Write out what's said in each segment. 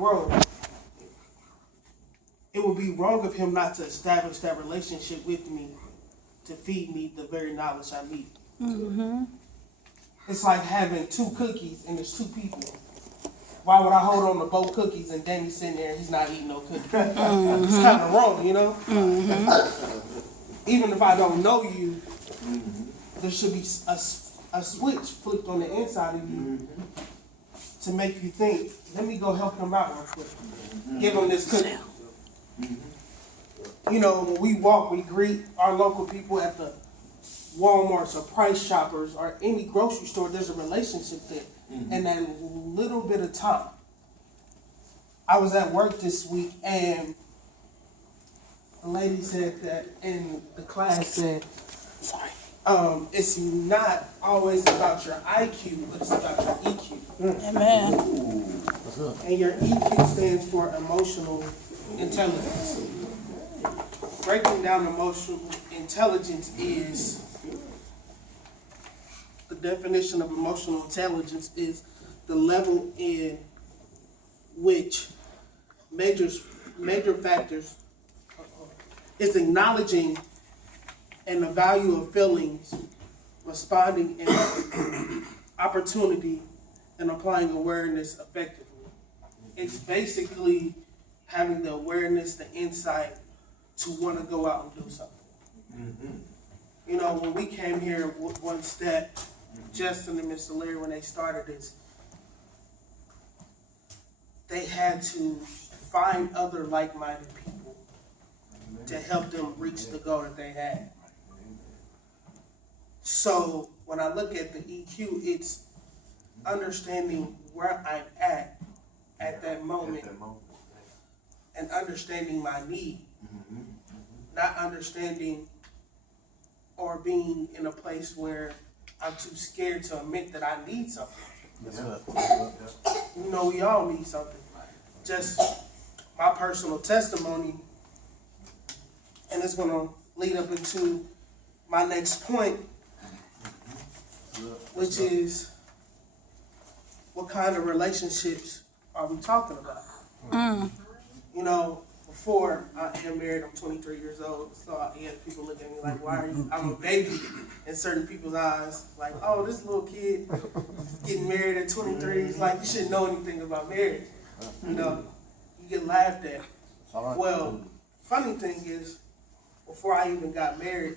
grow, it would be wrong of him not to establish that relationship with me to feed me the very knowledge I need. Mm-hmm. It's like having 2 cookies and there's 2 people. Why would I hold on to both cookies and Danny's sitting there and he's not eating no cookies? Mm-hmm. It's kind of wrong, you know? Mm-hmm. Even if I don't know you, there should be a switch flipped on the inside of you to make you think, let me go help him out real quick. Give him this cookie. You know, when we walk, we greet our local people at the Walmarts or Price Shoppers or any grocery store. There's a relationship there. And that little bit of time. I was at work this week and the lady said that in the class said, it's not always about your IQ, but it's about your EQ. Amen. And your EQ stands for emotional intelligence. Breaking down emotional intelligence is, the definition of emotional intelligence is the level in which major factors is acknowledging and the value of feelings, responding in opportunity, and applying awareness effectively. It's basically having the awareness, the insight to want to go out and do something. Mm-hmm. You know, when we came here, one step, Justin and Mr. Larry, when they started this, they had to find other like-minded people to help them reach the goal that they had. So when I look at the EQ, it's understanding where I'm at that moment, and understanding my need, not understanding or being in a place where I'm too scared to admit that I need something. You know, we all need something. Just my personal testimony, and it's going to lead up into my next point, which is, what kind of relationships are we talking about? You know, before I am married, I'm 23 years old, so I had people look at me like, why are you, I'm a baby in certain people's eyes, like, oh, this little kid getting married at 23, it's like, you shouldn't know anything about marriage. You know, you get laughed at. Well, funny thing is, before I even got married,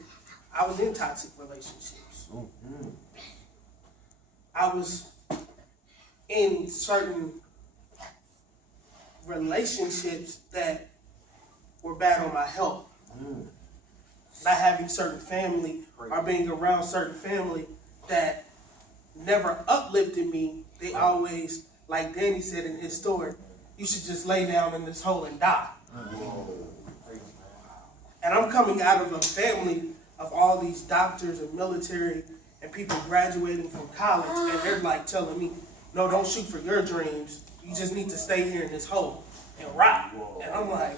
I was in toxic relationships. I was in certain relationships that were bad on my health. Not having certain family or being around certain family that never uplifted me. They always, like Danny said in his story, you should just lay down in this hole and die. And I'm coming out of a family of all these doctors and military and people graduating from college, and they're like telling me, no, don't shoot for your dreams. You just need to stay here in this hole and rot. And I'm like,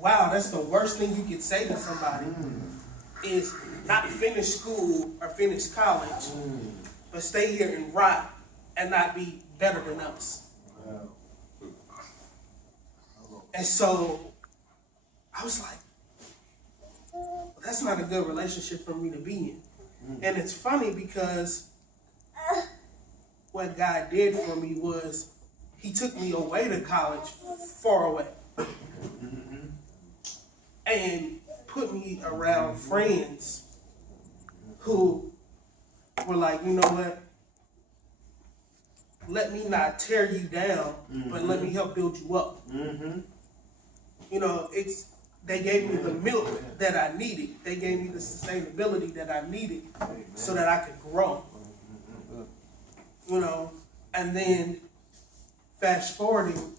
wow, that's the worst thing you could say to somebody, is not finish school or finish college, but stay here and rot and not be better than us. And so I was like, that's not a good relationship for me to be in. And it's funny because what God did for me was he took me away to college, far away, and put me around friends who were like, you know what? Let me not tear you down, but let me help build you up. You know, they gave me the milk that I needed. They gave me the sustainability that I needed so that I could grow. You know, and then fast forwarding,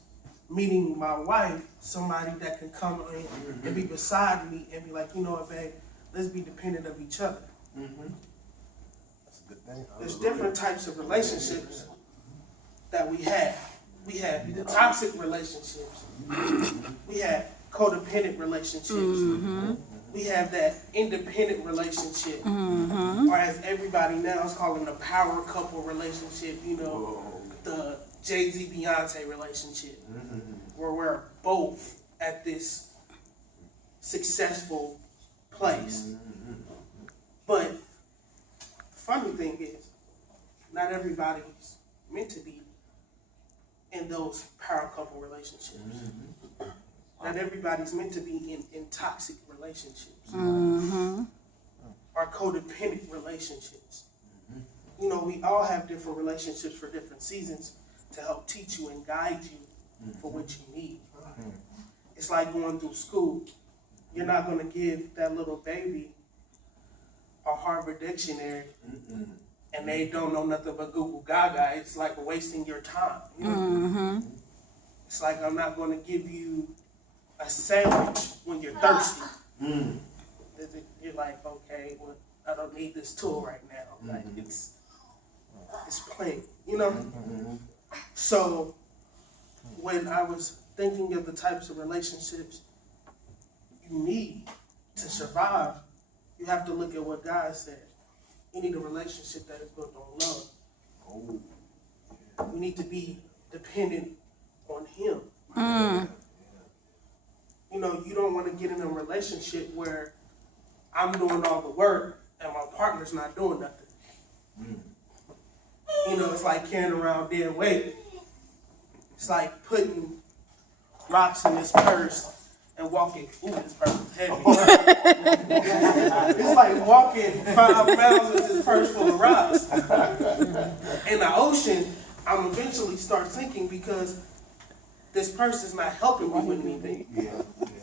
meeting my wife, somebody that can come in and be beside me and be like, you know what, babe, let's be dependent of each other. That's a good thing. There's different types of relationships that we have. We have the toxic relationships. We have codependent relationships. We have that independent relationship, or as everybody now is calling, the power couple relationship. You know, the Jay-Z Beyonce relationship, where we're both at this successful place. But the funny thing is, not everybody's meant to be in those power couple relationships. Not everybody's meant to be in toxic relationships or codependent relationships. You know, we all have different relationships for different seasons to help teach you and guide you for what you need. It's like going through school. You're not going to give that little baby a Harvard dictionary and they don't know nothing but Google Gaga. It's like wasting your time. You know? It's like I'm not going to give you a sandwich when you're thirsty. You're like, okay, well, I don't need this tool right now. Like it's plain, you know? So when I was thinking of the types of relationships you need to survive, you have to look at what God said. You need a relationship that is built on love. You need to be dependent on Him. You know, you don't want to get in a relationship where I'm doing all the work and my partner's not doing nothing. You know, it's like carrying around dead weight. It's like putting rocks in this purse and walking. Ooh, this purse is heavy. It's like walking 5 miles with this purse full of rocks. In the ocean, I'm eventually start sinking because this purse is not helping me with anything.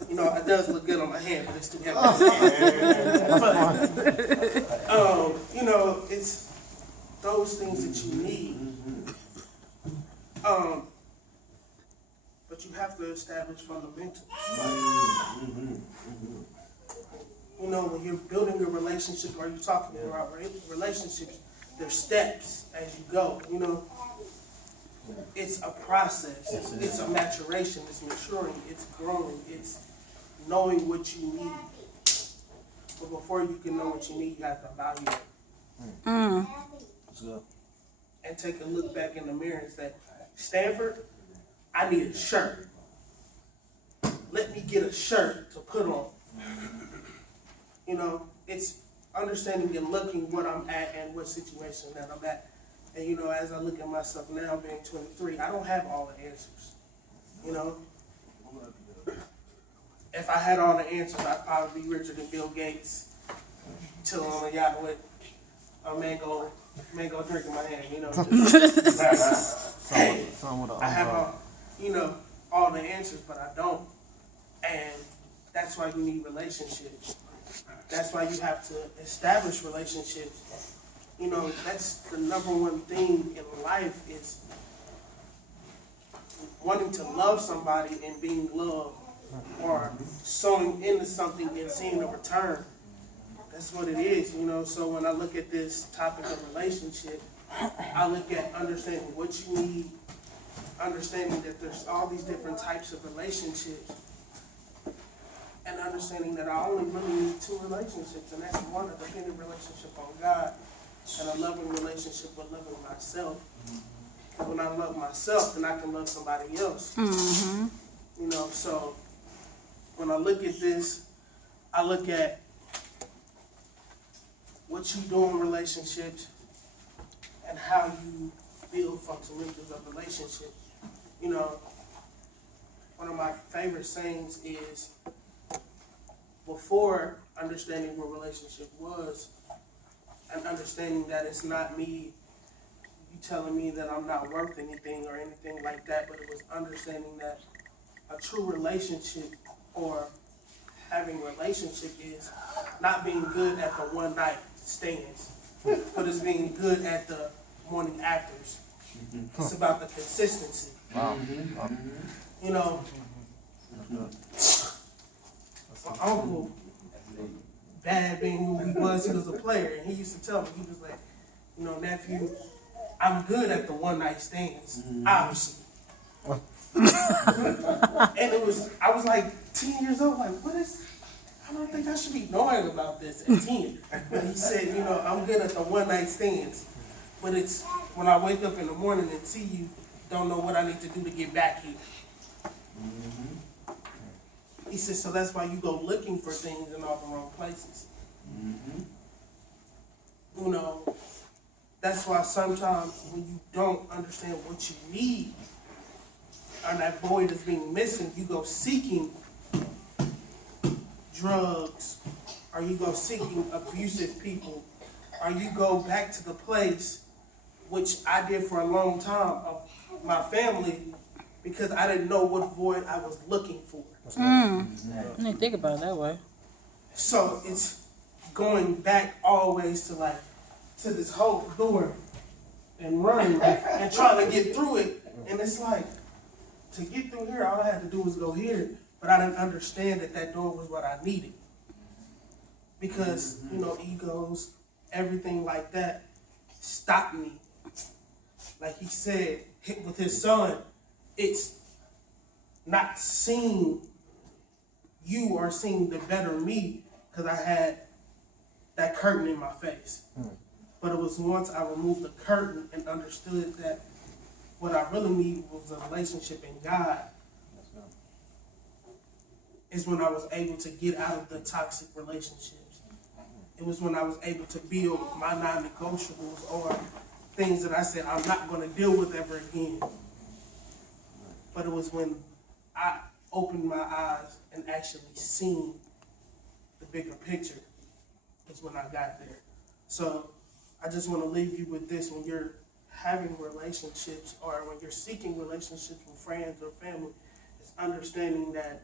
You know, it does look good on my hand, but it's too heavy. But, you know, it's those things that you need. But you have to establish fundamentals. You know, when you're building a relationship or you're talking about relationships, there's steps as you go. You know, it's a process. It's a maturation. It's maturing. It's growing. It's knowing what you need. But before you can know what you need, you have to evaluate. And take a look back in the mirror and say, Standford, I need a shirt. Let me get a shirt to put on. You know, it's understanding and looking what I'm at and what situation that I'm at. And, you know, as I look at myself now, being 23, I don't have all the answers. You know? If I had all the answers, I'd probably be richer than Bill Gates, chilling on a yacht with a mango drink in my hand, you know? Hey, I have all, you know, all the answers, but I don't. And that's why you need relationships. That's why you have to establish relationships. You know, that's the number one thing in life is wanting to love somebody and being loved, or sowing into something and seeing a return. That's what it is, you know. So when I look at this topic of relationship, I look at understanding what you need, understanding that there's all these different types of relationships, and understanding that I only really need 2 relationships, and that's one, a dependent relationship on God, and a loving relationship with loving myself. Because when I love myself, then I can love somebody else. You know, so when I look at this, I look at what you do in relationships and how you build fundamentals of relationships. You know, one of my favorite sayings is, before understanding what relationship was, and understanding that it's not me, you telling me that I'm not worth anything or anything like that, but it was understanding that a true relationship or having a relationship is not being good at the one night stands, but it's being good at the morning afters. It's about the consistency. You know, my uncle, bad being who he was a player, and he used to tell me, he was like, you know, nephew, I'm good at the one night stands, obviously. And I was like 10 years old, like, I don't think I should be knowing about this at 10. But he said, you know, I'm good at the one night stands, but it's when I wake up in the morning and see you don't know what I need to do to get back here. He said, so that's why you go looking for things in all the wrong places. You know, that's why sometimes when you don't understand what you need, and that void is being missing, you go seeking drugs, or you go seeking abusive people, or you go back to the place, which I did for a long time, of my family, because I didn't know what void I was looking for. I didn't think about it that way. So it's going back always to this whole door and running and trying to get through it. And it's like, to get through here, all I had to do was go here. But I didn't understand that that door was what I needed. Because, you know, egos, everything like that stopped me. Like he said, with his son, it's not seeing you or seeing the better me, because I had that curtain in my face. But it was once I removed the curtain and understood that what I really needed was a relationship in God, is when I was able to get out of the toxic relationships. It was when I was able to build my non-negotiables, or things that I said I'm not going to deal with ever again. But it was when I opened my eyes and actually seen the bigger picture, is when I got there. So I just want to leave you with this: when you're having relationships, or when you're seeking relationships with friends or family, it's understanding that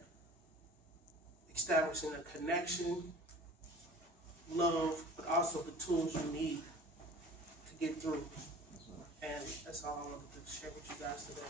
establishing a connection, love, but also the tools you need to get through. And that's all I wanted to share with you guys today.